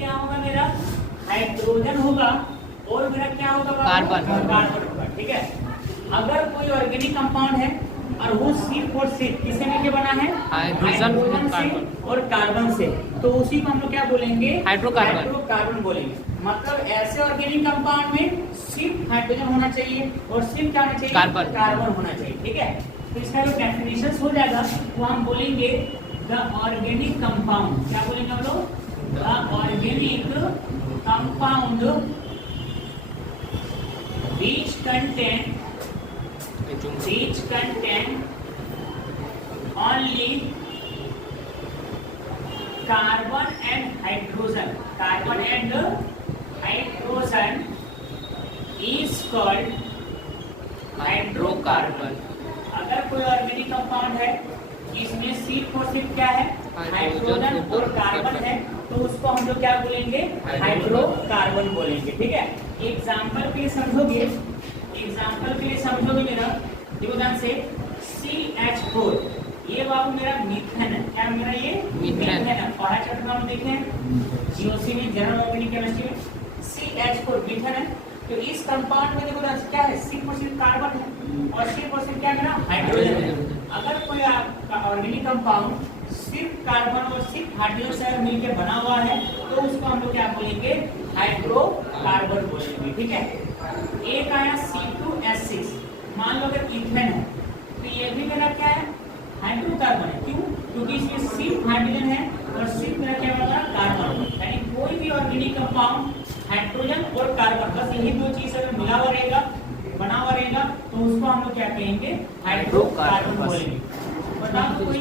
क्या होगा मेरा, हाइड्रोजन होगा और मेरा क्या होगा, कार्बन। कार्बन होगा। ठीक है, अगर कोई ऑर्गेनिक कंपाउंड है और वो सिर्फ और सिर्फ किससे मिलकर बना है, हाइड्रोजन से और कार्बन से, तो उसी को हम लोग क्या बोलेंगे, हाइड्रोकार्बन। हाइड्रोकार्बन बोलेंगे। मतलब ऐसे ऑर्गेनिक कंपाउंड में सिर्फ हाइड्रोजन होना चाहिए और सिर्फ क्या होना चाहिए, कार्बन। कार्बन होना चाहिए। ठीक है, तो इसका जो डेफिनेशन हो जाएगा वो हम बोलेंगे द ऑर्गेनिक कंपाउंड, क्या बोलेंगे हम लोग, the organic compound which contain only carbon and hydrogen is called hydrocarbon. अगर कोई ऑर्गेनिक कंपाउंड है इसमें सिर्फ और सिर्फ क्या है, हाइड्रोजन और कार्बन है, तो उसको हम लोग क्या बोलेंगे, हाइड्रोकार्बन बोलेंगे। ठीक है, एग्जाम्पल के लिए समझोगे, मेरा देखो ध्यान से, CH4 ये बाबू मेरा मीथेन है, क्या मेरा ये मीथेन है। पढ़ा चैप्टर में हम देखें जीओसी में, जनरल ऑर्गेनिक केमिस्ट्री में, CH4 मीथेन है। तो इस कंपाउंड में देखो क्या है, सिर्फ और सिर्फ कार्बन है और सिर्फ और सिर्फ क्या मेरा हाइड्रोजन है। अगर कोई ऑर्गेनिक कंपाउंड सिर्फ कार्बन और सिर्फ हाइड्रोजन से मिलकर बना हुआ है तो उसको हम लोग क्या बोलेंगे, हाइड्रोकार्बन बोलेंगे। ठीक है, एक आया C2H6, मान लो अगर इथेन है तो ये भी मेरा क्या है, हाइड्रोकार्बन है। क्यों, क्योंकि इसमें सिर्फ हाइड्रोजन है और सिर्फ मेरा क्या होगा, कार्बन। यानी कोई भी ऑर्गेनिक कंपाउंड हाइड्रोजन और कार्बन, बस यही दो चीज अगर मिला हुआ रहेगा, बना हुआ रहेगा, तो उसको हम लोग क्या कहेंगे, हाइड्रोकार्बन बोलेंगे। बताओ तो कोई,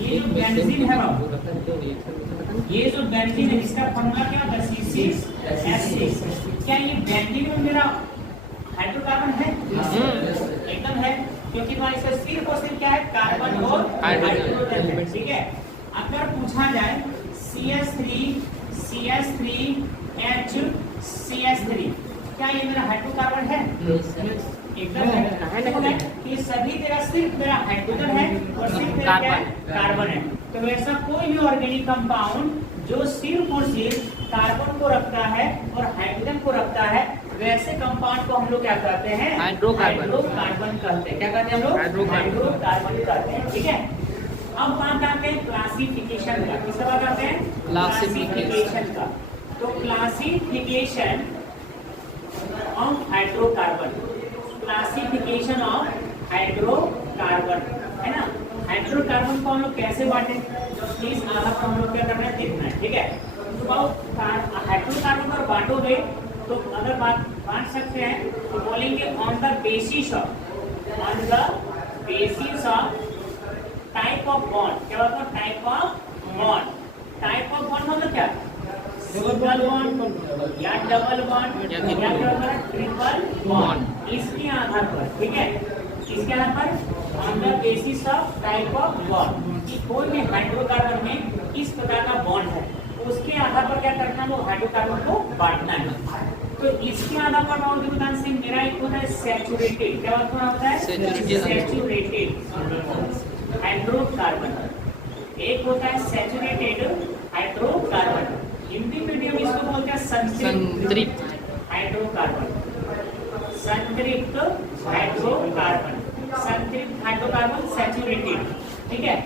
ये जो बेंजीन है बाबू, ये जो बेंजीन है इसका फॉर्मूला क्या होता है, C6H6। क्या ये बेंजीन में मेरा हाइड्रोकार्बन है? एकदम है, क्योंकि वहाँ इसका सिर्फ और सिर्फ क्या है, कार्बन और हाइड्रोजन है। ठीक है, अगर पूछा जाए CH3CH3H क्या ये मेरा हाइड्रोकार्बन है? एकदम है, कि सभी तेरा सिर्फ मेरा हाइड्रोजन है और सिर्फ मेरा क्या है, कार्बन है। तो वैसा कोई भी ऑर्गेनिक कंपाउंड जो सिर्फ और सिर्फ कार्बन को रखता है और हाइड्रोजन को रखता है, वैसे कंपाउंड को हम लोग क्या कहते हैं, हाइड्रोकार्बन कहते हैं। क्या कहते हैं हम लोग, हाइड्रोकार्बन कहते हैं। ठीक है, अब बात आते हैं क्लासिफिकेशन का। किसका बात आते हैं, क्लासिफिकेशन का। तो classification of hydrocarbon, classification of hydrocarbon है ना। हाइड्रोकार्बन को हम लोग कैसे बांटे, इस आधार पर हम लोग क्या करना है, देखना है। ठीक है, तो हाइड्रोकार्बन पर बांटोगे तो अगर बांट सकते हैं तो बोलेंगे on the basis of type of bond. क्या होता है, type of bond. Type of bond मतलब क्या, सिंगल बॉन्ड या डबल बॉन्ड या क्या होता है, ट्रिपल बॉन्ड। इसके आधार पर, ठीक है, इसके आधार पर on the basis of type of bond, कि कोई भी हाइड्रोकार्बन में किस प्रकार का बॉन्ड है, उसके आधार पर क्या करना है, वो हाइड्रोकार्बन को बांटना है। तो इसके आधार पर और ध्यान से, मेरा एक होता है सैचुरेटेड, क्या होता है, सैचुरेटेड हाइड्रोकार्बन, एक होता है सैचुरेटेड हाइड्रोकार्बन। हिंदी मीडियम इसको बोलते हैं संतृप्त हाइड्रोकार्बन, संतृप्त हाइड्रोकार्बन, संतृप्त हाइड्रोकार्बन सैचुरेटेड। ठीक है,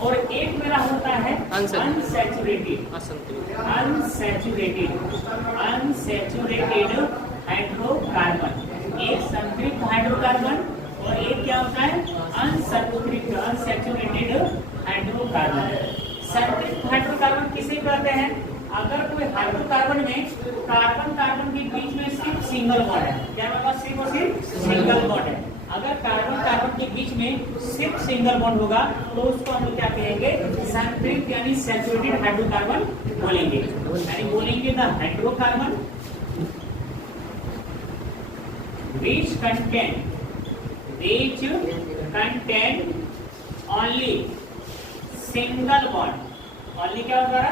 और एक मेरा होता है अनसैचुरेटेड हाइड्रोकार्बन। एक संतृप्त हाइड्रोकार्बन और एक क्या होता है, अनसैचुरेटेड हाइड्रोकार्बन। संतृप्त हाइड्रोकार्बन किसे कहते हैं, अगर कोई हाइड्रोकार्बन में कार्बन के बीच में सिर्फ सिंगल बॉन्ड है, क्या होगा, सिर्फ और सिर्फ सिंगल बॉन्ड है। अगर कार्बन के बीच में सिर्फ सिंगल बॉन्ड होगा तो उसको हम लोग क्या कहेंगे, संतृप्त यानी सैचुरेटेड हाइड्रोकार्बन बोलेंगे। यानी बोलेंगे the hydrocarbon which contain only single bond, only क्या होगा,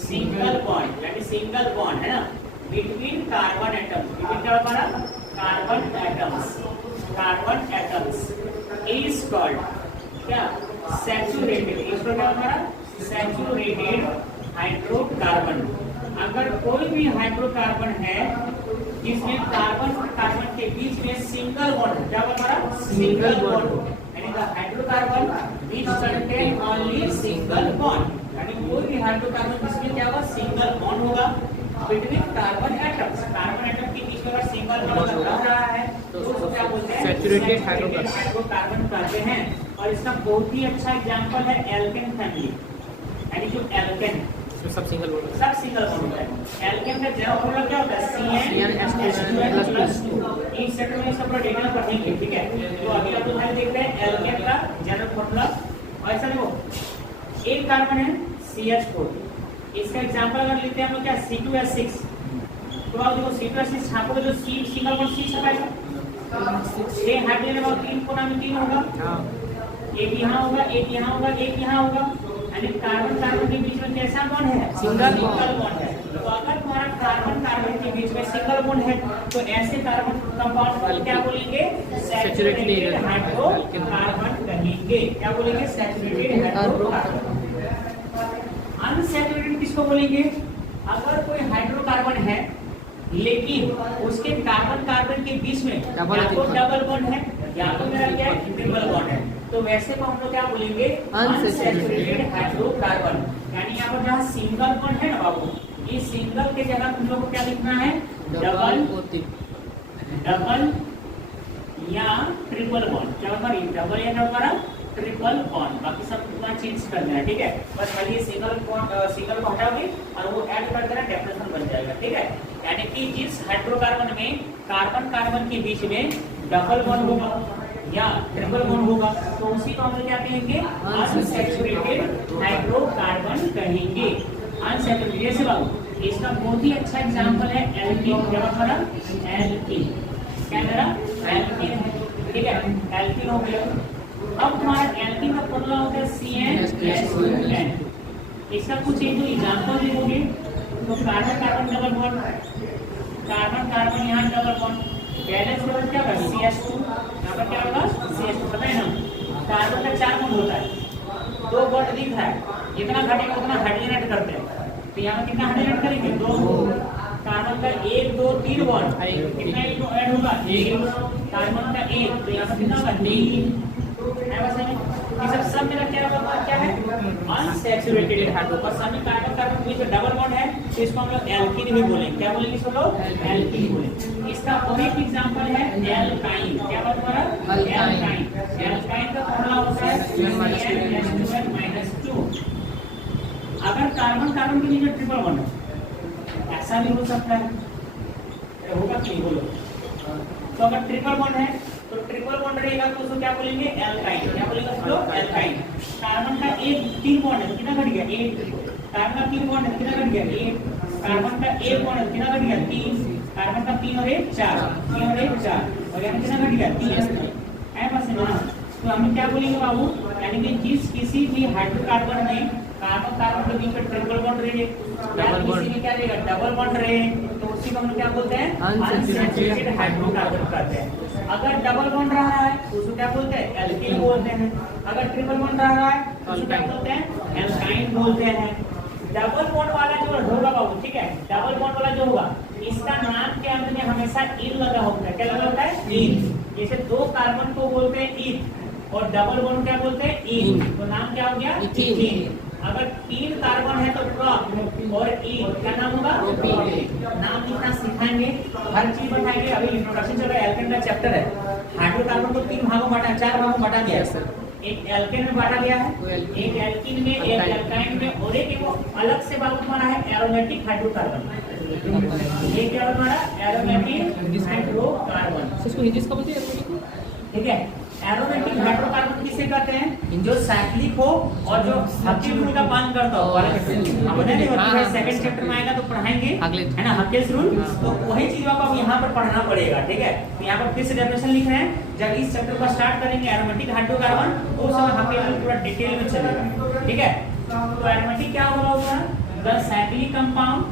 सिंगल बॉन्ड, यानी सिंगल बॉन्ड है ना, बिटवीन कार्बन एटम्स, बिटवीन क्या होगा, कार्बन एटम्स इज कॉल्ड क्या, सैचुरेटेड। इसको क्या होगा, सैचुरेटेड हाइड्रोकार्बन। अगर कोई भी हाइड्रोकार्बन है जिसमें कार्बन और कार्बन के बीच में सिंगल बॉन्ड है, क्या बोल रहा है? सिंगल बॉन्ड, यानी the hydrocarbon which contain only single bond, यानी कोई भी हाइड्रोकार्बन जिसमें क्या होगा? सिंगल बॉन्ड होगा between carbon atoms. Carbon atom के बीच में अगर सिंगल बॉन्ड रह रहा है तो उसको क्या बोलते हैं? सैचुरेटेड हाइड्रोकार्बन कहते हैं। और इसका बहुत ही अच्छा एग्जांपल है एल्केन फैमिली, यानी जो एल्केन सब सिंगल बॉन्ड सब सिंगल बॉन्ड होता है। एल्केन का जनरल फॉर्मूला क्या होता है? CnH2n+2। इस सेक्टर में सब पूरा डिटेल पढ़ेंगे, ठीक है? तो अभी आप लोग देख रहे हैं एल्केन का जनरल फॉर्मूला। और ऐसा देखो, एक कार्बन है CH4, इसका एग्जांपल अगर लेते हैं हम लोग क्या? C2H6। तो आप देखो C2H6 छापोगे तो C single bond C छपाएगा, 6 hydrogen और 3 कोना में 3 होगा, एक यहाँ होगा, एक यहाँ होगा, एक यहाँ होगा, यानी कार्बन कार्बन के बीच में कैसा बॉन्ड है? सिंगल बॉन्ड है। तो अगर तुम्हारा कार्बन कार्बन के बीच में सिंगल बॉन्ड है तो ऐसे कार्बन कंपाउंड को क्या बोलेंगे? सैचुरेटेड हाइड्रोकार्बन कहेंगे। क्या बोलेंगे? Saturated hydrocarbon. अनसैचुरेटेड किसको बोलेंगे? अगर कोई हाइड्रोकार्बन है लेकिन उसके कार्बन कार्बन के बीच में या तो डबल बॉन्ड है या तो मेरा क्या है? ट्रिपल बॉन्ड है, तो वैसे को हम लोग क्या बोलेंगे? Unsaturated hydrocarbon. यानी यहाँ पर जहाँ सिंगल बॉन्ड है ना बाबू, इस सिंगल के जगह तुम लोग को क्या लिखना है? डबल या ट्रिपल बॉन्ड। क्या होगा? डबल या डबल ट्रिपल बॉन्ड, बाकी सब पूरा चेंज कर देना, ठीक है? बस खाली ये सिंगल को हटाओगे और वो ऐड कर देना, डेफिनेशन बन जाएगा, ठीक है? यानी कि जिस हाइड्रोकार्बन में कार्बन कार्बन के बीच में डबल बॉन्ड होगा या ट्रिपल बॉन्ड होगा तो उसी को हम लोग क्या कहेंगे? अनसैचुरेटेड हाइड्रोकार्बन कहेंगे। अनसैचुरेटेड जैसे बाबू इसका बहुत ही अच्छा एग्जांपल है एल्कीन। क्या मतलब? एल्कीन। क्या मेरा? एल्कीन है, ठीक है? एल्कीन हो गया। अब तुम्हारा एल्कीन का फॉर्मूला होता है CnH2n। इसका कुछ एक दो एग्जांपल देखोगे तो carbon carbon double bond, carbon carbon यहाँ डबल बॉन्ड, बैलेंस के बाद क्या होगा? CH2, यहाँ पर क्या होगा? CH2। पता है ना कार्बन का 4 बॉन्ड होता है, 2 बॉन्ड दिख रहा है, जितना घटेगा उतना हाइड्रोजन ऐड करते हैं, तो यहाँ पर कितना हाइड्रोजन ऐड करेंगे? 2। कार्बन का 1 2 3 बॉन्ड, कितना ऐड होगा? 1। कार्बन का 1 तो यहाँ पर कितना होगा? 3। ये सब मेरा क्या है? Unsaturated hydrocarbon. और सभी कार्बन कार्बन के बीच में डबल बॉन्ड है तो इसको हम लोग एल्कीन भी बोलेंगे। क्या बोलेंगे इसको लोग? एल्कीन बोलेंगे। इसका और एक एग्जांपल है एल्काइन। क्या बात हो रहा है? एल्काइन। एल्काइन का फॉर्मूला होता है CnH2n-2। अगर कार्बन कार्बन के बीच में ट्रिपल बॉन्ड है, ऐसा भी हो सकता है, होगा कि नहीं बोलो? तो अगर ट्रिपल बॉन्ड है तो ट्रिपल बॉन्ड रहेगा तो उसको क्या बोलेंगे? एल्काइन। क्या बोलेंगे उसको? एल्काइन। कार्बन का 3 बॉन्ड है, कितना घट गया? 1। कार्बन का 3 बॉन्ड है, कितना घट गया? 1। कार्बन का 1 बॉन्ड है, कितना घट गया? 3। कार्बन का 3 और 1 4, 3 और 1 4, और यहाँ कितना घट गया? 3। है बस ना? तो हम क्या बोलेंगे बाबू? यानी कि जिस किसी भी हाइड्रोकार्बन में कार्बन कार्बन के बीच में ट्रिपल बॉन्ड रहे या किसी में क्या रहेगा? डबल बॉन्ड रहे तो उसी को हम क्या बोलते हैं? अनसैचुरेटेड हाइड्रोकार्बन कहते हैं। अगर डबल बॉन्ड रह रहा है तो उसको क्या बोलते हैं? एल्कीन बोलते हैं। अगर ट्रिपल बॉन्ड रह रहा है तो उसको क्या बोलते हैं? एल्काइन बोलते हैं। डबल बॉन्ड वाला जो होगा बाबू, ठीक है? डबल बॉन्ड वाला जो होगा इसका नाम के अंत में हमेशा इन लगा होता है। क्या लगा होता है? इन। जैसे 2 कार्बन को बोलते हैं इन और डबल बॉन्ड क्या बोलते हैं? इन। तो नाम क्या हो गया? इथीन। अगर 3 कार्बन है तो प्रोप और इन, क्या नाम होगा? नाम लिखना सिखाएंगे, हर चीज बताएंगे। अभी इंट्रोडक्शन चल रहा है, एल्केन का चैप्टर है। हाइड्रोकार्बन को 3 भागों में 4 भागों में बांटा दिया है। एक एल्केन में बांटा गया है, एक एल्कीन में, एक एल्काइन में, और एक वो अलग से बाबू तुम्हारा है एरोमेटिक हाइड्रोकार्बन। ये क्या हमारा? Aromatic hydrocarbon. इसको हिंदी में बोलते हैं, ठीक है? एरोमेटिक हाइड्रोकार्बन किसे कहते हैं? जो साइक्लिक हो और जो हकील रूल का पालन करता हो। हमने नहीं बताया, सेकंड चैप्टर में आएगा तो पढ़ाएंगे, है ना? हकील रूल। तो वही चीज आपको यहाँ पर पढ़ना पड़ेगा, ठीक है? तो यहाँ पर फिर से डेफिनेशन लिख रहे हैं। जब इस चैप्टर को स्टार्ट करेंगे एरोमेटिक हाइड्रोकार्बन तो उस समय हकील रूल पूरा डिटेल में चलेगा, ठीक है? तो एरोमेटिक क्या होगा? The cyclic compound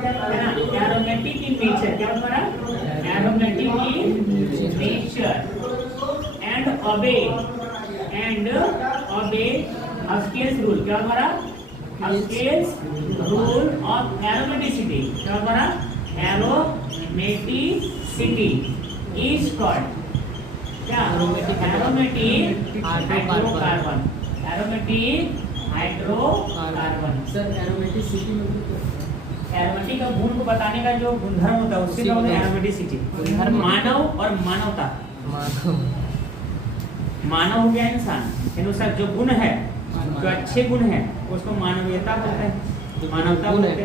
which are aromatic in nature. क्या हमारा? Aromatic in nature and obey Husker's rule. क्या हमारा Husker's rule of aromaticity. क्या हमारा aromaticity is called क्या aromatic hydrocarbon. सर एरोमेटिसिटी में एरोमेटिक का गुण को बताने का जो गुणधर्म होता है उससे क्या होता है एरोमेटिसिटी. मानव और मानवता. मानव हो गया इंसान, उसका जो गुण है, जो अच्छे गुण है उसको मानवीयता बोलते हैं, मानवता बोलते हैं.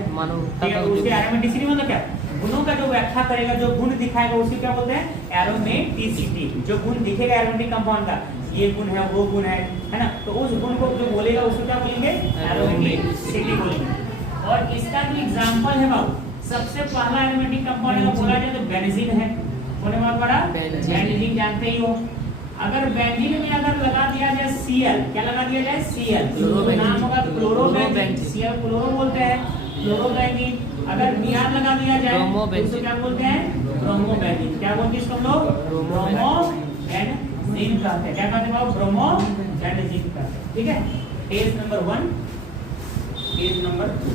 ठीक है, उसके एरोमेटिसिटी मतलब क्या, गुणों का जो व्याख्या करेगा, जो गुण दिखाएगा उसे क्या बोलते हैं एरोमेटिसिटी. जो गुण दिखेगा एरोमेटिक कंपाउंड का, ये गुण है वो गुण है ना, तो उस गुण को जो बोलेगा उसको क्या बोलेंगे एरोमेटिसिटी बोलेंगे. और इसका जो एग्जांपल है बाबू, सबसे पहला एरोमेटिक कंपाउंड का बोला जाए तो बेंजीन है. बोले बहुत बड़ा बेंजीन जानते ही हो. अगर बेंजीन में अगर लगा दिया जाए Cl, क्या लगा दिया जाए Cl, नाम होगा क्लोरोबेंजीन. Cl क्लोरो बोलते हैं, क्लोरोबेंजीन. अगर Br लगा दिया जाए तो उसको क्या बोलते हैं ब्रोमोबेंजीन. क्या बोलते हैं इसको हम लोग ब्रोमोबेंजीन कहते हैं. क्या कहते हैं बाबू ब्रोमोबेंजीन कहते हैं. ठीक है, पेज नंबर 1, पेज नंबर 2.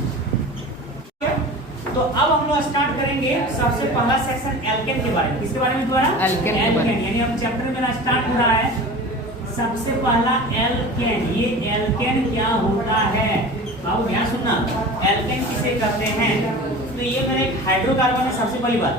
तो अब हम लोग स्टार्ट करेंगे सबसे पहला सेक्शन एल्केन के बारे में. किसके बारे में दोबारा एल्केन, यानी हम चैप्टर में स्टार्ट हो रहा है. सबसे पहला एल्केन. ये एल्केन क्या होता है बाबू यहाँ सुनना. एल्केन किसे कहते हैं, तो ये मेरा एक हाइड्रोकार्बन है. सबसे पहली बात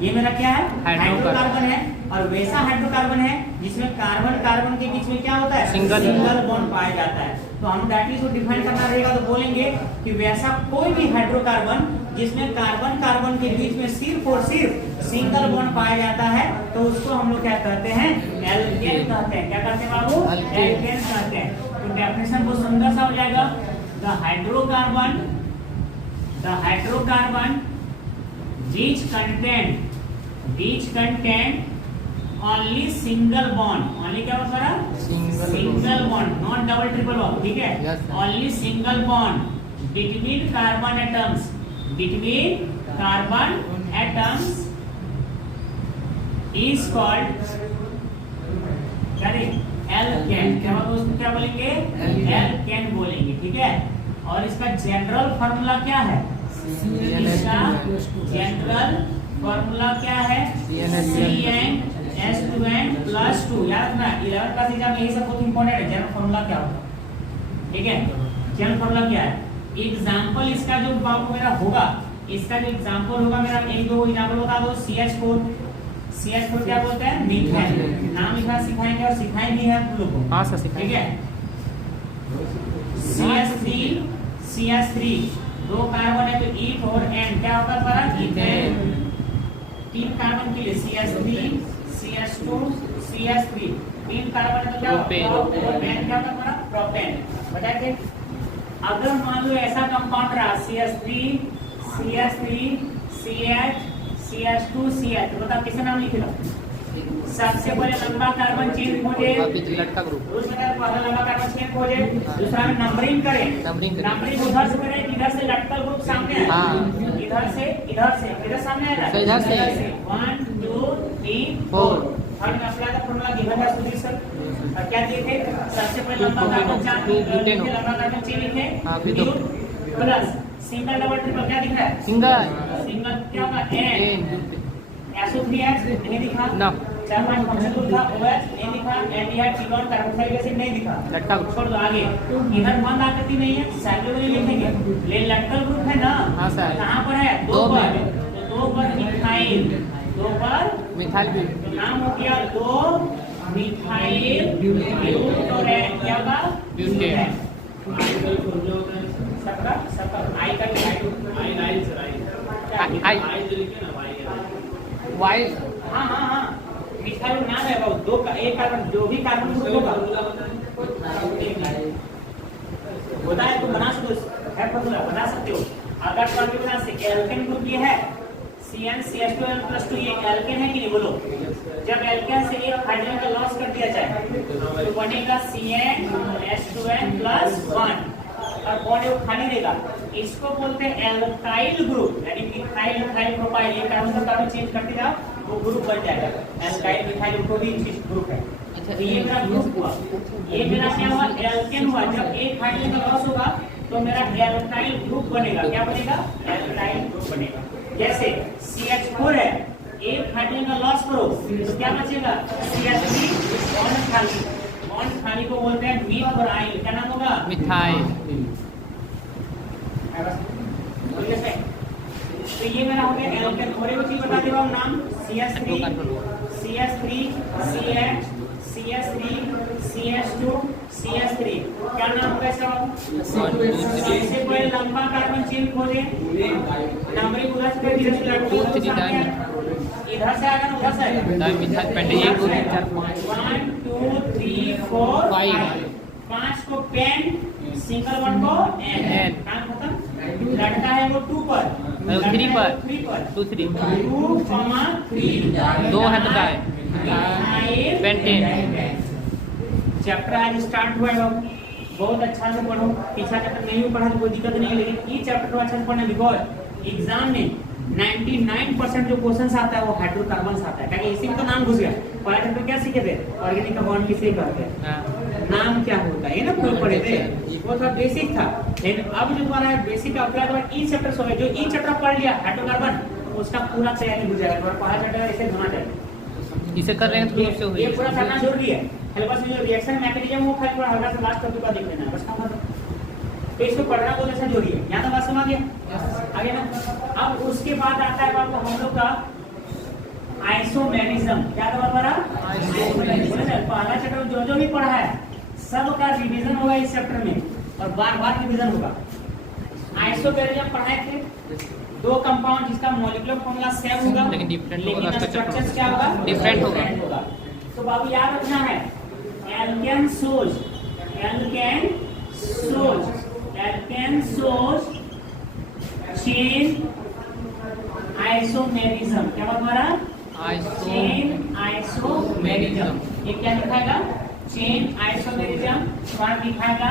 ये मेरा क्या है हाइड्रोकार्बन है, और वैसा हाइड्रोकार्बन है जिसमें कार्बन कार्बन के बीच में क्या होता है सिंगल बॉन्ड पाया जाता है. तो हम डायरेक्टली इसको डिफाइन करना रहेगा तो बोलेंगे कि वैसा कोई भी हाइड्रोकार्बन जिसमें कार्बन कार्बन के बीच में सिर्फ और सिर्फ सिंगल बॉन्ड पाया जाता है तो उसको हम लोग क्या कहते हैं एल्केन कहते हैं. क्या कहते हैं बाबू एल्केन कहते हैं. तो डेफिनेशन बहुत सुंदर सा हो जाएगा. The hydrocarbon which contain only single bond. only क्या होता है single bond, not double triple bond. ठीक है, only single bond between carbon atoms is called क्या एल्केन. क्या बोलेंगे एल्केन बोलेंगे. ठीक है, और इसका जनरल फार्मूला क्या है, इसका जनरल फार्मूला क्या है CnH2n+2. याद रखना 11th क्लास एग्जाम यही सब बहुत इंपॉर्टेंट है. जनरल फार्मूला क्या होता है. ठीक है, जनरल फार्मूला क्या है. एग्जांपल इसका जो बाबू मेरा होगा, इसका जो एग्जांपल होगा मेरा एक दो एग्जांपल बता दो. CH4 क्या बोलते हैं मीथेन. नाम लिखना सिखाएंगे और सिखाए भी हैं आप लोगों को. हाँ सर सिखाएंगे. ठीक है, CH3 दो कार्बन है तो E और N क्या होगा हमारा इथेन. 3 कार्बन के लिए CH3 CH2 CH3 3 कार्बन है तो क्या होगा प्रोपेन. क्या होगा हमारा प्रोपेन. बताइए अगर मान लो ऐसा कंपाउंड रहा CH3 CH CH2 CH, तो बताओ किसका नाम लिखेगा. सबसे पहले लंबा कार्बन चेन खोजे, लटका ग्रुप. दूसरा पहला लंबा कार्बन चेन खोजे, दूसरा में नंबरिंग करें. नंबरिंग उधर से करें, इधर से लटका ग्रुप सामने है. इधर से इधर सामने आएगा. इधर से 1 2 3 4. थर्ड में अप्लाई द फार्मूला गिवन है सुधीर सर. और क्या देखे सबसे पहले लंबा कार्बन चेन लिखे प्लस सिंगल डबल ट्रिपल. क्या दिख रहा है सिंगल क्या होगा एन. SO3H नहीं दिखा ना. 4 5 फंक्शन ग्रुप था OH नहीं दिखा. एल्डिहाइड कीटोन कार्बोक्सिलिक एसिड नहीं दिखा. लटका ग्रुप छोड़ दो. आगे इधर बंद आकृति नहीं है, सैल्यूलर लिखेंगे. ले लटका ग्रुप है ना. हां सर. कहां पर है 2 पर. तो 2 पर मिथाइल. तो नाम हो गया 2 मिथाइल ब्यूटेन. क्या होगा ब्यूटेन. सबका आई का आई सर आई जो लिखे ना वाई. हाँ मिथाइल नाम है वो. 2 का एक कार्बन जो भी कार्बन ग्रुप होगा होता है तो बना सकते हो. है फार्मूला बना सकते हो. अगर फार्मूला से एल्केन ग्रुप ये है CnCH2n+2 ये एल्केन है कि नहीं बोलो. जब एल्केन से एक हाइड्रोजन का लॉस कर दिया जाए तो बनेगा CnH2n+1 और बॉन्ड वो खाली देगा. इसको बोलते हैं एल्काइल ग्रुप, यानी मिथाइल प्रोपाइल. ये कार्बन चेंज करते जाओ वो ग्रुप बन जाएगा। एल्काइल मिथाइल को भी इस ग्रुप है। तो ये मेरा ग्रुप हुआ, ये मेरा क्या हुआ, एल्केन हुआ। जब एक हाइड्रोजन का लॉस होगा तो मेरा एल्काइल ग्रुप बनेगा। क्या बनेगा, एल्काइल ग्रुप बनेगा। जैसे CH4 है, एक हाइड्रोजन का लॉस करो तो क्या बचेगा, CH3 बॉन्ड खाली। बॉन्ड खाली को बोलते हैं मिथाइल। क्या नाम होगा, मिथाइल। तो ये मेरा हो गया एल्केन। और एक चीज बता दे रहा हूं नाम, CH3 CH CH3 CH2 CH3। क्या नाम होगा इसका, सबसे पहले लंबा कार्बन चेन खोजे, नंबरिंग उधर से धीरे से लटको, इधर से आएगा ना उधर से आएगा, डाइमिथाइल पेंटेन 1 2 3 4 5 5 को पेन, सिंगल वन को एन। काम खत्म। लड़का है वो 2 पर, 3 पर 2 3 2,3 दो है तो का है पेंटेन। चैप्टर आज स्टार्ट हुआ है, बहुत अच्छा से पढ़ो। पीछा चैप्टर नहीं भी पढ़ा तो कोई दिक्कत नहीं है, लेकिन ये चैप्टर को अच्छा से पढ़ना, बिकॉज एग्जाम में 99% जो क्वेश्चंस आता है वो हाइड्रोकार्बन आता है। क्योंकि इसी में तो नाम घुस गया। पहला चैप्टर क्या सीखे थे, ऑर्गेनिक कंपाउंड किसे कहते हैं, नाम क्या होता है, ये ना कोई पढ़े थे, वो था बेसिक था। लेकिन अब जो तुम्हारा बेसिक अप्लाई बाद ई चैप्टर सो है, जो ई चैप्टर पढ़ लिया हाइड्रोकार्बन, उसका पूरा तैयारी हो जाएगा। तुम्हारा पहला चैप्टर ऐसे होना चाहिए, इसे कर रहे हैं तो उससे हो ये पूरा करना जरूरी है। बस जो रिएक्शन मैकेनिज्म वो खाली थोड़ा हल्का सा लास्ट टॉपिक का देख लेना है, बस काम खत्म। तो इसको पढ़ना बहुत अच्छा जरूरी है। यहाँ तो बात समझ गया, आगे ना। अब उसके बाद आता है बात हम लोग का आइसोमेरिज्म। क्या था हमारा, पहला चैप्टर जो भी पढ़ा है सब का रिवीजन होगा इस चैप्टर में, और बार बार रिवीजन होगा। आइसोमेरिज्म पढ़ाए थे, दो कंपाउंड जिसका मॉलिक्यूलर फॉर्मूला सेम होगा, लेकिन डिफरेंट लेकिन होगा, स्ट्रक्चर्स क्या होगा, डिफरेंट होगा। तो बाबू याद रखना है, एल्केन सोज, एल्केन सोज, एल्केन सोज चेन आइसोमेरिज्म। क्या बात हमारा, चेन आइसोमेरिज्म। ये क्या दिखाएगा, चेन आइसोमेरिज्म। और दिखाएगा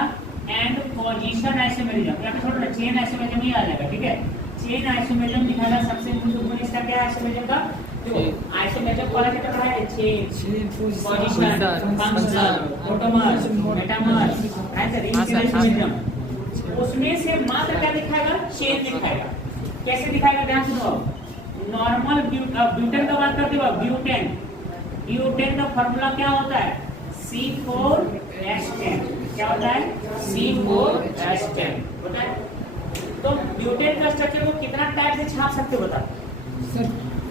एंड पोजीशन आइसोमेरिज्म। यहाँ पे छोड़ चेन आइसोमेरिज्म ही आ जाएगा, ठीक है। चेन आइसोमेरिज्म दिखाएगा सबसे महत्वपूर्ण इसका क्या है, आइसोमेरिज्म का जो आइसोमेरिज्म वाला क्या पढ़ा है, चेन पोजीशन फंक्शन ऑटोमर्स मेटामर्स ऐसे रिंग आइसोमेरिज्म। उसमें से मात्र क्या दिखाएगा, चेन दिखाएगा। कैसे दिखाएगा, ध्यान सुनो। नॉर्मल ब्यूटेन का बात करते हो, ब्यूटेन, ब्यूटेन का फार्मूला क्या होता है, C4H10। क्या होता है, C4H10 होता है। तो ब्यूटेन का स्ट्रक्चर को कितना टाइप से छाप सकते हो बता,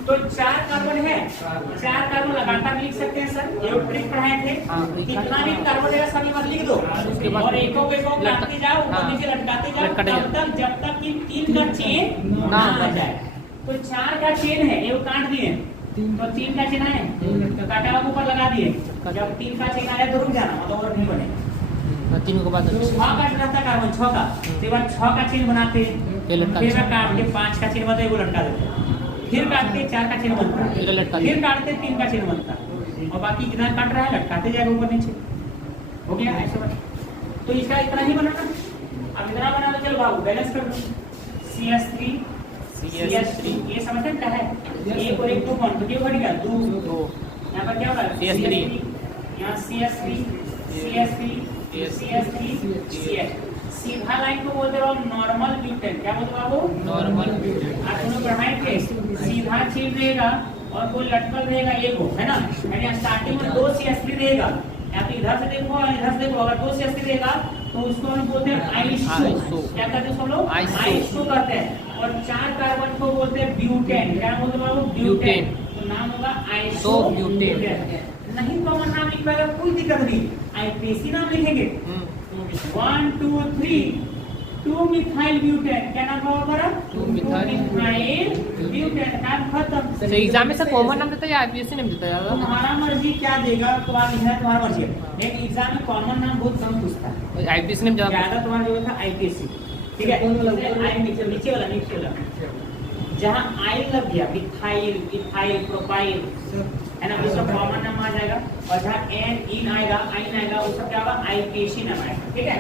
तो 4 कार्बन है, 4 कार्बन लगातार लिख सकते हैं सर, ये ट्रिक पढ़ाए थे। कितना भी कार्बन है सभी बार लिख दो, और एक काटते जाओ, ऊपर नीचे लटकाते जाओ, तब तक जब तक कि 3 का चेन ना आ जाए। तो 4 का चेन है, ये काट दिए, तो 3 का चेन है, काटा ऊपर लगा दिए। जब 3 का चेन आया तो रुक जाना, मतलब और नहीं बने। 3 के बाद 6 का रहता कार्बन, 6 का, उसके बाद 6 का चेन बनाते हैं, फिर काट के 5 का चेन बनता है, वो लटका देते हैं, फिर काटते 4 का चेन बनता है, फिर काटते 3 का चेन बनता है, और बाकी जितना काट रहा है लटकाते जाएगा ऊपर नीचे। हो गया ऐसे बना। तो इसका इतना ही बनाना, अब इतना बना तो चलो बाबू बैलेंस कर दो। CH3 ये समझते क्या है, एक और एक 2 बॉन्ड, तो क्या बढ़ेगा 2। यहाँ पर क्या होगा, CH3, यहाँ CH3 सीधा लाइन को बोलते हो नॉर्मल ब्यूटेन। क्या बोलते हो बाबू, नॉर्मल ब्यूटेन। आप लोग पढ़ाए थे, सीधा चेन रहेगा और कोई लटकल रहेगा एक हो, है ना। यानी स्टार्टिंग में 2 CH3 रहेगा, या तो इधर से देखो और इधर से देखो, अगर 2 CH3 रहेगा तो उसको हम बोलते हैं आइसो। क्या कहते हैं उसको लोग, आइसो कहते हैं। और 4 कार्बन को बोलते हैं ब्यूटेन। क्या बोलते हैं बाबू, ब्यूटेन। तो नाम होगा आइसो ब्यूटेन। नहीं कॉमन नाम लिखवाएगा कोई दिक्कत नहीं, आईपीसी नाम लिखेंगे। 1 2 3 2 मिथाइल ब्यूटेन। क्या नाम होगा हमारा, 2 मिथाइल ब्यूटेन। नाम खत्म। तो एग्जाम में से कॉमन नाम देता है या आईपीएससी नाम देता है, तुम्हारा मर्जी क्या देगा, तो आप लिखना तुम्हारा मर्जी है। लेकिन एग्जाम में कॉमन नाम बहुत कम पूछता है, आईपीएससी नाम ज्यादा तुम्हारा जो था आईपीएससी, ठीक है। नीचे वाला जहाँ आई लग गया, मिथाइल इथाइल प्रोपाइल, है ना, उसका कॉमन नाम आ जाएगा। और जहाँ एन इन आएगा, आइन आएगा, उसका क्या होगा, आईपीएससी नाम आएगा, ठीक है।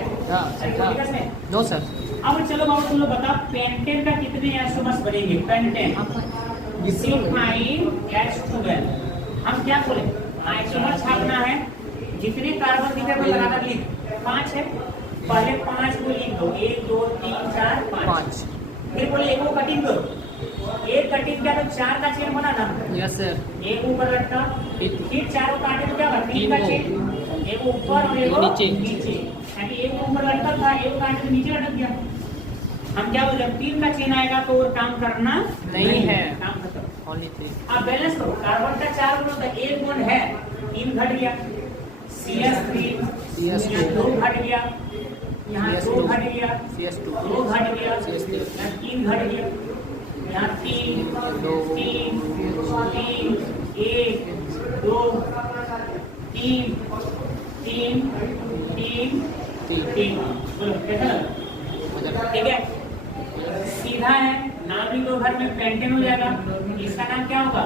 No sir. अब चलो बाबू तुम लोग बताओ पेंटेन का कितने आइसोमर्स बनेंगे, पेंटेन C5H12। हम क्या बोले, आइसोमर छापना है, जितने कार्बन दिखे वो लगातार लिख, 5 है, पहले 5 को लिख दो, 1 2 3 4 5। फिर बोले एक को कटिंग दो, एक कटिंग क्या तो 4 का चेन बना ना। Yes sir. एक ऊपर लटका, फिर 4 को काटे तो क्या होगा, 3 का चेन, एक ऊपर और एक नीचे। यानी एक ऊपर लटका था, एक काटे तो नीचे लटक गया। हम क्या बोल रहे हैं, 3 का चेन आएगा तो और काम करना नहीं है, काम खत्म। ओनली 3। अब बैलेंस करो, कार्बन का 4 गुण होता है, 1 गुण है, 3 घट गया, CS3 CS2 2 घट गया, यहाँ 2 घट गया, CS2 2 घट गया, CS3 यहाँ 3 घट गया, यहाँ 3 3 3 1 2 3 3 3 3। बोलो कैसा लगा? ठीक है, सीधा है, नाम लिख दो, घर में पेंटेन हो जाएगा। इसका नाम क्या होगा,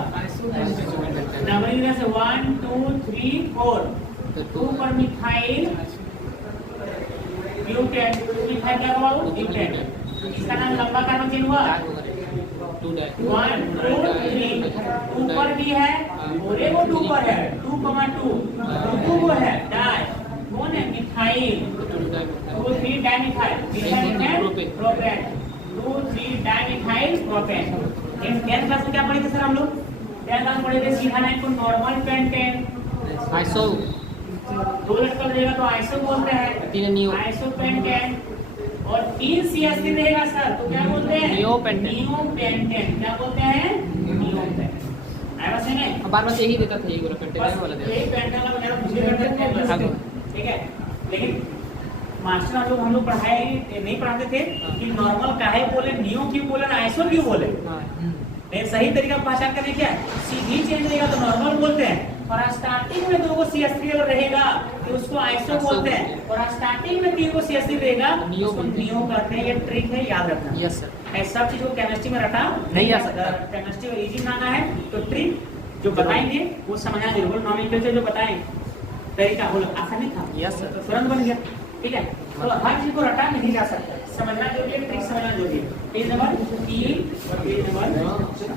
नंबर लिखने से 1 2 3 4, 2 पर मिथाइल ब्यूटेन, मिथाइल क्या हुआ, ब्यूटेन। इसका नाम लंबा कार्बन चेन हुआ 1 2 3, 2 पर भी है और एक 2 पर है, 2,2 2 है डाई, कौन है, methyl, 2 3 dimethyl propane, 2 3 dimethyl propane. Tenth class में क्या पढ़े थे सर हम लोग, 10 क्लास पढ़े थे, सीधा लाइन को नॉर्मल पेंटेन, आइसो 2 लटकल रहेगा तो आइसो बोलते हैं, 3 नियो, आइसो पेंटेन। और 3 CS3 रहेगा सर तो क्या बोलते हैं, नियो पेंटेन। नियो पेंटेन, क्या बोलते हैं, नियो पेंटेन। आया बस है ना, बार-बार यही देता था, यही बोला पेंटेन वाला बस देता यही पेंटेन वाला वगैरह पूछे करते थे बस। हाँ। ठीक है, लेकिन मास्टर हम लोग पढ़ाए नहीं पढ़ाते थे कि नॉर्मल काहे बोले, नियो क्यों बोले, आइसो क्यों बोले। हाँ। नहीं, सही तरीका पहचान करने क्या है, सीधी चेंज रहेगा तो नॉर्मल बोलते हैं, और स्टार्टिंग में 2 को CS3 अगर रहेगा तो उसको आइसो बोलते हैं, और स्टार्टिंग में 3 को CS3 रहेगा उसको नियो कहते हैं। ये ट्रिक है, याद रखना। Yes sir. ऐसा सब चीज को केमिस्ट्री में रटा नहीं आ सकता। केमिस्ट्री में इजी बनाना है तो ट्रिक जो बताएंगे वो समझना जरूर, नॉमेनक्लेचर जो बताएंगे तरीका वो आसानी था, यस सर। तो तुरंत बन गया। ठीक है, तो हर चीज को रटा नहीं जा सकता, समझना जरूरी है, ट्रिक समझना जरूरी है। पेज नंबर 3 और पेज नंबर 4।